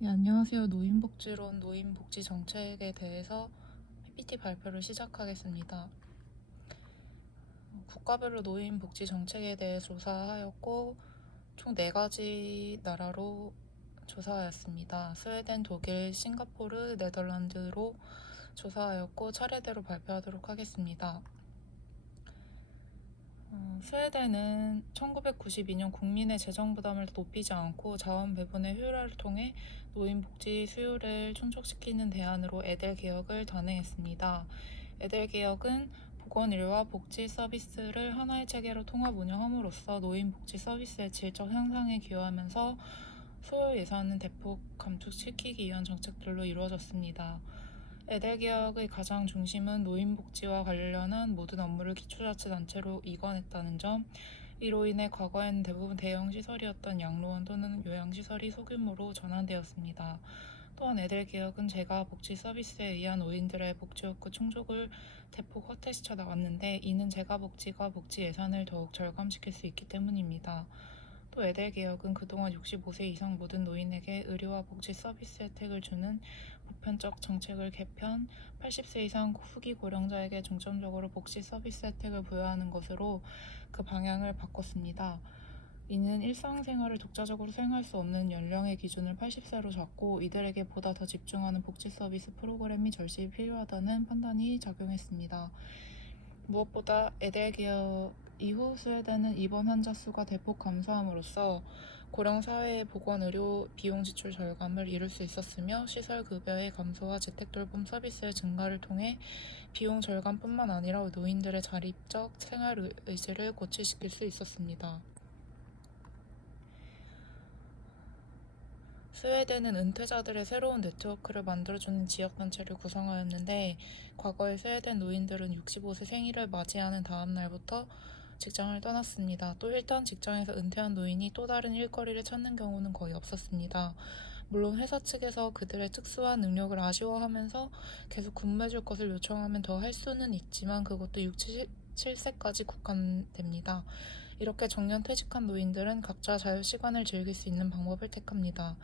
네, 안녕하세요. 노인복지론 노인복지 정책에 대해서 PPT 발표를 시작하겠습니다. 국가별로 노인복지 정책에 대해 조사하였고 총 4가지 나라로 조사하였습니다. 스웨덴, 독일, 싱가포르, 네덜란드로 조사하였고 차례대로 발표하도록 하겠습니다. 스웨덴은 1992년 국민의 재정 부담을 높이지 않고 자원 배분의 효율화를 통해 노인 복지 수요를 충족시키는 대안으로 에델 개혁을 단행했습니다. 에델 개혁은 보건의료와 복지 서비스를 하나의 체계로 통합 운영함으로써 노인 복지 서비스의 질적 향상에 기여하면서 소요 예산은 대폭 감축시키기 위한 정책들로 이루어졌습니다. 에델 개혁의 가장 중심은 노인복지와 관련한 모든 업무를 기초자치단체로 이관했다는 점, 이로 인해 과거에는 대부분 대형 시설이었던 양로원 또는 요양시설이 소규모로 전환되었습니다. 또한 에델 개혁은 재가 복지 서비스에 의한 노인들의 복지 욕구 충족을 대폭 확대시켜 나갔는데, 이는 재가 복지가 복지 예산을 더욱 절감시킬 수 있기 때문입니다. 또 에델 개혁은 그동안 65세 이상 모든 노인에게 의료와 복지 서비스 혜택을 주는 보편적 정책을 개편, 80세 이상 후기 고령자에게 중점적으로 복지 서비스 혜택을 부여하는 것으로 그 방향을 바꿨습니다. 이는 일상생활을 독자적으로 수행할 수 없는 연령의 기준을 80세로 잡고 이들에게 보다 더 집중하는 복지 서비스 프로그램이 절실히 필요하다는 판단이 작용했습니다. 무엇보다 에델 개혁 이후 스웨덴은 입원 환자 수가 대폭 감소함으로써 고령 사회의 보건 의료 비용 지출 절감을 이룰 수 있었으며, 시설 급여의 감소와 재택 돌봄 서비스의 증가를 통해 비용 절감뿐만 아니라 노인들의 자립적 생활 의지를 고취시킬 수 있었습니다. 스웨덴은 은퇴자들의 새로운 네트워크를 만들어주는 지역단체를 구성하였는데, 과거의 스웨덴 노인들은 65세 생일을 맞이하는 다음 날부터 직장을 떠났습니다. 또 일단 직장에서 은퇴한 노인이 또 다른 일거리를 찾는 경우는 거의 없었습니다. 물론 회사 측에서 그들의 특수한 능력을 아쉬워하면서 계속 근무해줄 것을 요청하면 더 할 수는 있지만 그것도 67세까지 국한됩니다. 이렇게 정년 퇴직한 노인들은 각자 자유시간을 즐길 수 있는 방법을 택합니다.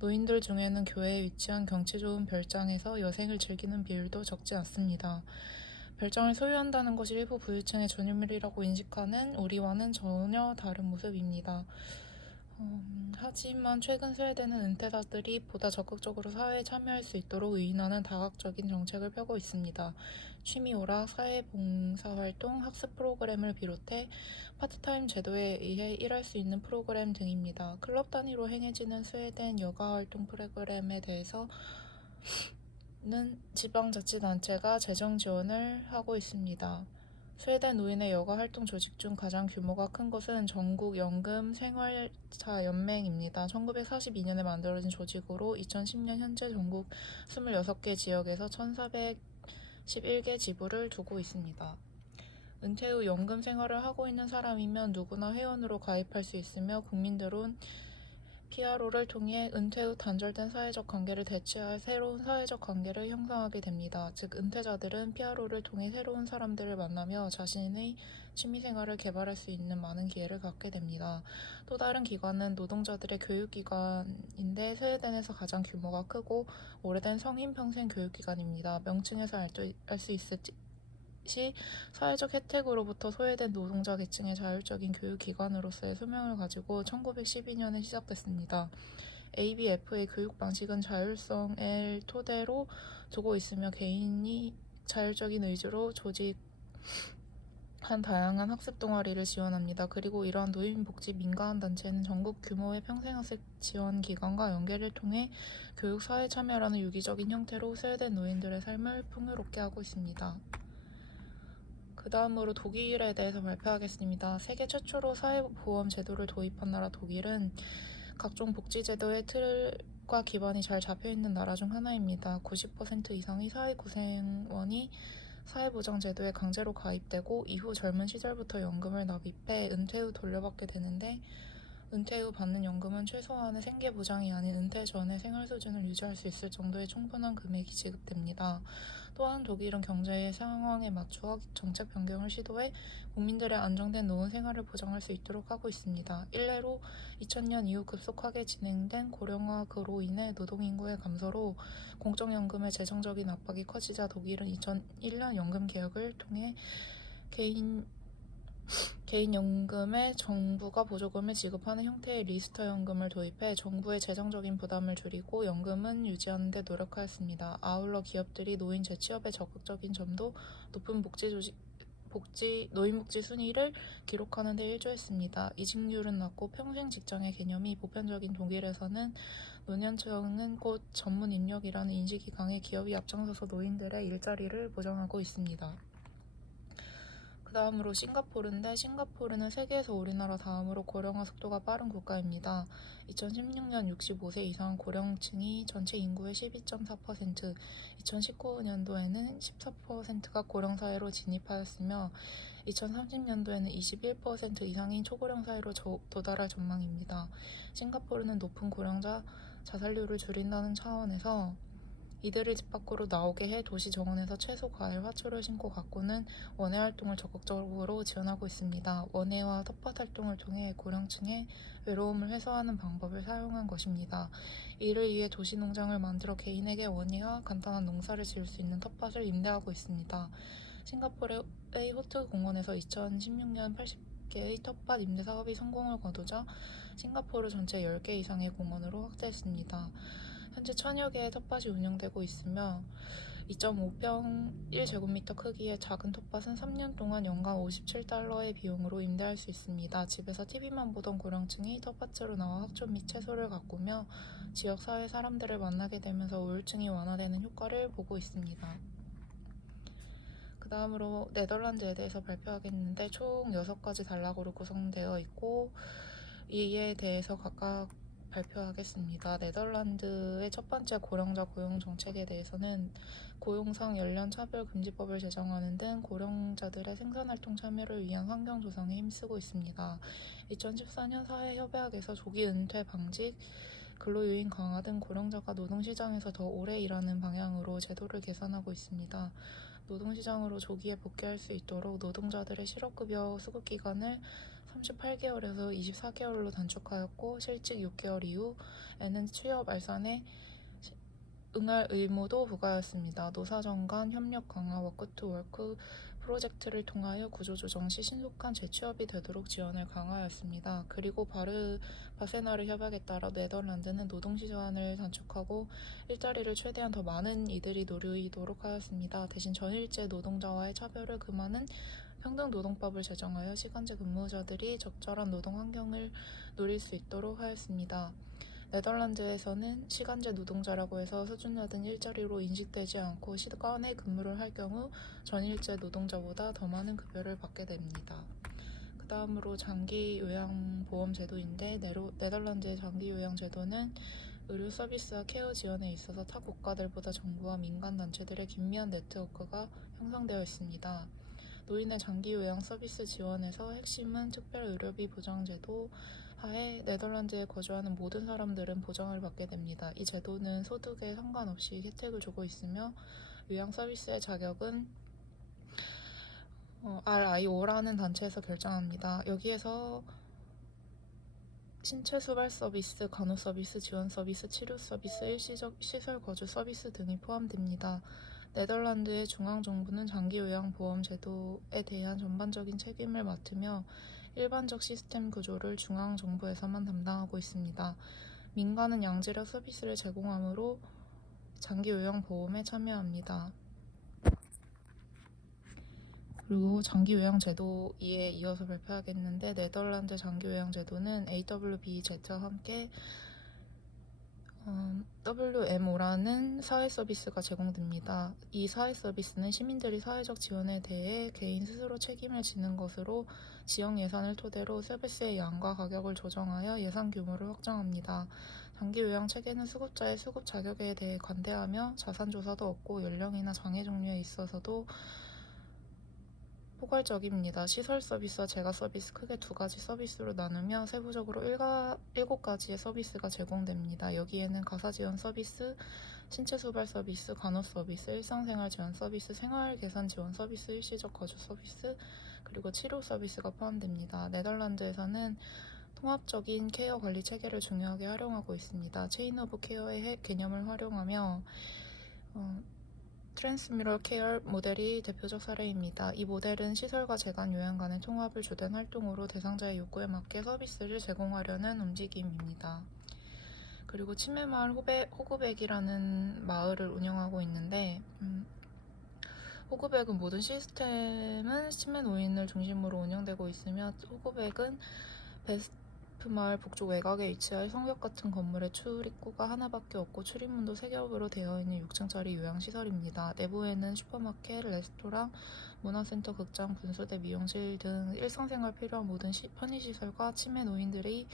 노인들 중에는 교회에 위치한 경치 좋은 별장에서 여생을 즐기는 비율도 적지 않습니다. 별장을 소유한다는 것이 일부 부유층의 전유물이라고 인식하는 우리와는 전혀 다른 모습입니다. 하지만 최근 스웨덴은 은퇴자들이 보다 적극적으로 사회에 참여할 수 있도록 유인하는 다각적인 정책을 펴고 있습니다. 취미오락, 사회봉사활동, 학습 프로그램을 비롯해 파트타임 제도에 의해 일할 수 있는 프로그램 등입니다. 클럽 단위로 행해지는 스웨덴 여가활동 프로그램에 대해서는 지방자치단체가 재정 지원을 하고 있습니다. 스웨덴 노인의 여가 활동 조직 중 가장 규모가 큰 것은 전국 연금 생활자 연맹입니다. 1942년에 만들어진 조직으로 2010년 현재 전국 26개 지역에서 1411개 지부를 두고 있습니다. 은퇴 후 연금 생활을 하고 있는 사람이면 누구나 회원으로 가입할 수 있으며, 국민들은 PRO를 통해 은퇴 후 단절된 사회적 관계를 대체할 새로운 사회적 관계를 형성하게 됩니다. 즉, 은퇴자들은 PRO를 통해 새로운 사람들을 만나며 자신의 취미생활을 개발할 수 있는 많은 기회를 갖게 됩니다. 또 다른 기관은 노동자들의 교육기관인데, 스웨덴에서 가장 규모가 크고 오래된 성인 평생 교육기관입니다. 명칭에서 알 수 있듯이 사회적 혜택으로부터 소외된 노동자 계층의 자율적인 교육기관으로서의 소명을 가지고 1912년에 시작됐습니다. ABF의 교육 방식은 자율성을 토대로 두고 있으며, 개인이 자율적인 의지로 조직한 다양한 학습 동아리를 지원합니다. 그리고 이러한 노인복지 민간단체는 전국 규모의 평생학습 지원기관과 연계를 통해 교육 사회 참여라는 유기적인 형태로 스웨덴 노인들의 삶을 풍요롭게 하고 있습니다. 그 다음으로 독일에 대해서 발표하겠습니다. 세계 최초로 사회보험 제도를 도입한 나라 독일은 각종 복지제도의 틀과 기반이 잘 잡혀있는 나라 중 하나입니다. 90% 이상의 사회구생원이 사회보장제도에 강제로 가입되고, 이후 젊은 시절부터 연금을 납입해 은퇴 후 돌려받게 되는데, 은퇴 후 받는 연금은 최소한의 생계 보장이 아닌 은퇴 전의 생활 수준을 유지할 수 있을 정도의 충분한 금액이 지급됩니다. 또한 독일은 경제 상황에 맞추어 정책 변경을 시도해 국민들의 안정된 노후 생활을 보장할 수 있도록 하고 있습니다. 일례로 2000년 이후 급속하게 진행된 고령화로 인해 노동인구의 감소로 공적연금의 재정적인 압박이 커지자 독일은 2001년 연금 개혁을 통해 개인연금에 정부가 보조금을 지급하는 형태의 리스터연금을 도입해 정부의 재정적인 부담을 줄이고 연금은 유지하는 데 노력하였습니다. 아울러 기업들이 노인 재취업에 적극적인 점도 높은 노인복지 순위를 기록하는 데 일조했습니다. 이직률은 낮고 평생 직장의 개념이 보편적인 독일에서는 노년층은 곧 전문 인력이라는 인식이 강해 기업이 앞장서서 노인들의 일자리를 보장하고 있습니다. 그 다음으로 싱가포르인데 싱가포르는 세계에서 우리나라 다음으로 고령화 속도가 빠른 국가입니다. 2016년 65세 이상 고령층이 전체 인구의 12.4%, 2019년도에는 14%가 고령사회로 진입하였으며 2030년도에는 21% 이상인 초고령 사회로 도달할 전망입니다. 싱가포르는 높은 고령자 자살률을 줄인다는 차원에서 이들을 집 밖으로 나오게 해 도시 정원에서 채소, 과일, 화초를 심고 가꾸는 원예 활동을 적극적으로 지원하고 있습니다. 원예와 텃밭 활동을 통해 고령층의 외로움을 해소하는 방법을 사용한 것입니다. 이를 위해 도시 농장을 만들어 개인에게 원예와 간단한 농사를 지을 수 있는 텃밭을 임대하고 있습니다. 싱가포르의 호트 공원에서 2016년 80개의 텃밭 임대 사업이 성공을 거두자 싱가포르 전체 10개 이상의 공원으로 확대했습니다. 현재 1000여 개의 텃밭이 운영되고 있으며 2.5평 1제곱미터 크기의 작은 텃밭은 3년 동안 연간 $57의 비용으로 임대할 수 있습니다. 집에서 TV만 보던 고령층이 텃밭으로 나와 화초 및 채소를 가꾸며 지역사회 사람들을 만나게 되면서 우울증이 완화되는 효과를 보고 있습니다. 그 다음으로 네덜란드에 대해서 발표하겠는데 총 6가지 단락으로 구성되어 있고 이에 대해서 각각 발표하겠습니다. 네덜란드의 첫 번째 고령자 고용 정책에 대해서는 고용상 연령 차별 금지법을 제정하는 등 고령자들의 생산활동 참여를 위한 환경 조성에 힘쓰고 있습니다. 2014년 사회협약에서 조기 은퇴 방직, 근로요인 강화 등 고령자가 노동시장에서 더 오래 일하는 방향으로 제도를 개선하고 있습니다. 노동시장으로 조기에 복귀할 수 있도록 노동자들의 실업급여 수급기간을 38개월에서 24개월로 단축하였고 실직 6개월 이후에는 취업 알선에 응할 의무도 부과하였습니다. 노사정 간 협력 강화 워크투워크 프로젝트를 통하여 구조조정 시 신속한 재취업이 되도록 지원을 강화하였습니다. 그리고 바세나르 협약에 따라 네덜란드는 노동시간을 단축하고 일자리를 최대한 더 많은 이들이 누리도록 하였습니다. 대신 전일제 노동자와의 차별을 금하는 평등노동법을 제정하여 시간제 근무자들이 적절한 노동 환경을 누릴 수 있도록 하였습니다. 네덜란드에서는 시간제 노동자라고 해서 수준 낮은 일자리로 인식되지 않고 시간에 근무를 할 경우 전일제 노동자보다 더 많은 급여를 받게 됩니다. 그 다음으로 장기요양보험 제도인데 네덜란드의 장기요양 제도는 의료 서비스와 케어 지원에 있어서 타 국가들보다 정부와 민간 단체들의 긴밀한 네트워크가 형성되어 있습니다. 노인의 장기요양 서비스 지원에서 핵심은 특별의료비 보장제도 하에 네덜란드에 거주하는 모든 사람들은 보장을 받게 됩니다. 이 제도는 소득에 상관없이 혜택을 주고 있으며 요양 서비스의 자격은 RIO라는 단체에서 결정합니다. 여기에서 신체 수발 서비스, 간호 서비스, 지원 서비스, 치료 서비스, 일시적 시설 거주 서비스 등이 포함됩니다. 네덜란드의 중앙정부는 장기요양보험 제도에 대한 전반적인 책임을 맡으며 일반적 시스템 구조를 중앙정부에서만 담당하고 있습니다. 민간은 양질의 서비스를 제공하므로 장기요양보험에 참여합니다. 그리고 장기요양제도에 이어서 발표하겠는데 네덜란드 장기요양제도는 AWBZ와 함께 WMO라는 사회 서비스가 제공됩니다. 이 사회 서비스는 시민들이 사회적 지원에 대해 개인 스스로 책임을 지는 것으로 지역 예산을 토대로 서비스의 양과 가격을 조정하여 예산 규모를 확정합니다. 장기요양 체계는 수급자의 수급 자격에 대해 관대하며 자산 조사도 없고 연령이나 장애 종류에 있어서도 포괄적입니다. 시설 서비스와 재가 서비스 크게 두 가지 서비스로 나누며 세부적으로 7가지의 서비스가 제공됩니다. 여기에는 가사 지원 서비스, 신체 수발 서비스, 간호 서비스, 일상생활 지원 서비스, 생활 개선 지원 서비스, 일시적 거주 서비스, 그리고 치료 서비스가 포함됩니다. 네덜란드에서는 통합적인 케어 관리 체계를 중요하게 활용하고 있습니다. 체인 오브 케어의 개념을 활용하며 트랜스뮤럴 케어 모델이 대표적 사례입니다. 이 모델은 시설과 재간 요양 간의 통합을 주된 활동으로 대상자의 요구에 맞게 서비스를 제공하려는 움직임입니다. 그리고 치매마을 호그백이라는 마을을 운영하고 있는데 호그백은 모든 시스템은 치매 노인을 중심으로 운영되고 있으며 호그백은 베스프마을 북쪽 외곽에 위치할 성벽 같은 건물의 출입구가 하나밖에 없고 출입문도 3겹으로 되어 있는 6층짜리 요양시설입니다. 내부에는 슈퍼마켓, 레스토랑, 문화센터, 극장, 분수대, 미용실 등 일상생활 필요한 모든 편의시설과 치매 노인들의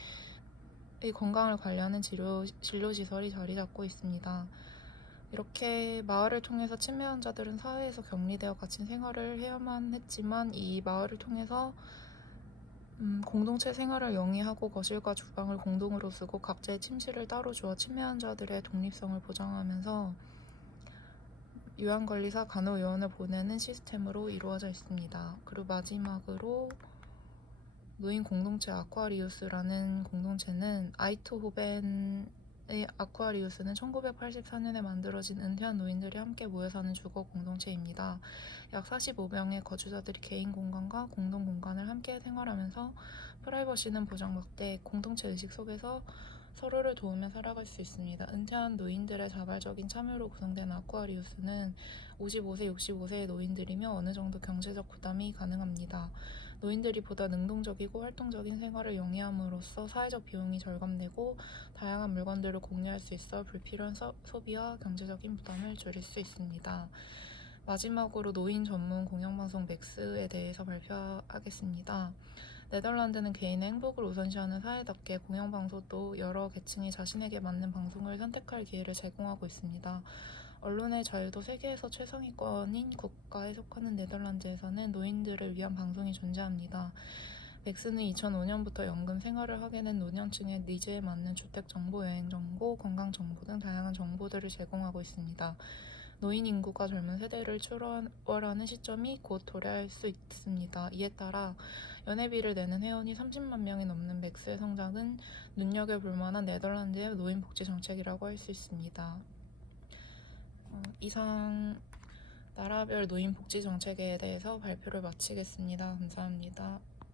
건강을 관리하는 진료시설이 자리 잡고 있습니다. 이렇게 마을을 통해서 치매 환자들은 사회에서 격리되어 갇힌 생활을 해야만 했지만 이 마을을 통해서 공동체 생활을 영위하고 거실과 주방을 공동으로 쓰고 각자의 침실을 따로 주어 치매 환자들의 독립성을 보장하면서 요양관리사, 간호요원을 보내는 시스템으로 이루어져 있습니다. 그리고 마지막으로 노인 공동체 아쿠아리우스라는 공동체는 아이트호벤의 아쿠아리우스는 1984년에 만들어진 은퇴한 노인들이 함께 모여 사는 주거 공동체입니다. 약 45명의 거주자들이 개인 공간과 공동 공간을 함께 생활하면서 프라이버시는 보장받되 공동체 의식 속에서 서로를 도우며 살아갈 수 있습니다. 은퇴한 노인들의 자발적인 참여로 구성된 아쿠아리우스는 55세, 65세의 노인들이며 어느 정도 경제적 부담이 가능합니다. 노인들이 보다 능동적이고 활동적인 생활을 영위함으로써 사회적 비용이 절감되고 다양한 물건들을 공유할 수 있어 불필요한 소비와 경제적인 부담을 줄일 수 있습니다. 마지막으로 노인 전문 공영방송 맥스에 대해서 발표하겠습니다. 네덜란드는 개인의 행복을 우선시하는 사회답게 공영방송도 여러 계층이 자신에게 맞는 방송을 선택할 기회를 제공하고 있습니다. 언론의 자유도 세계에서 최상위권인 국가에 속하는 네덜란드에서는 노인들을 위한 방송이 존재합니다. 맥스는 2005년부터 연금 생활을 하게 된 노년층의 니즈에 맞는 주택 정보, 여행 정보, 건강 정보 등 다양한 정보들을 제공하고 있습니다. 노인 인구가 젊은 세대를 출원하는 시점이 곧 도래할 수 있습니다. 이에 따라 연회비를 내는 회원이 30만 명이 넘는 맥스의 성장은 눈여겨볼 만한 네덜란드의 노인 복지 정책이라고 할 수 있습니다. 이상 나라별 노인 복지 정책에 대해서 발표를 마치겠습니다. 감사합니다.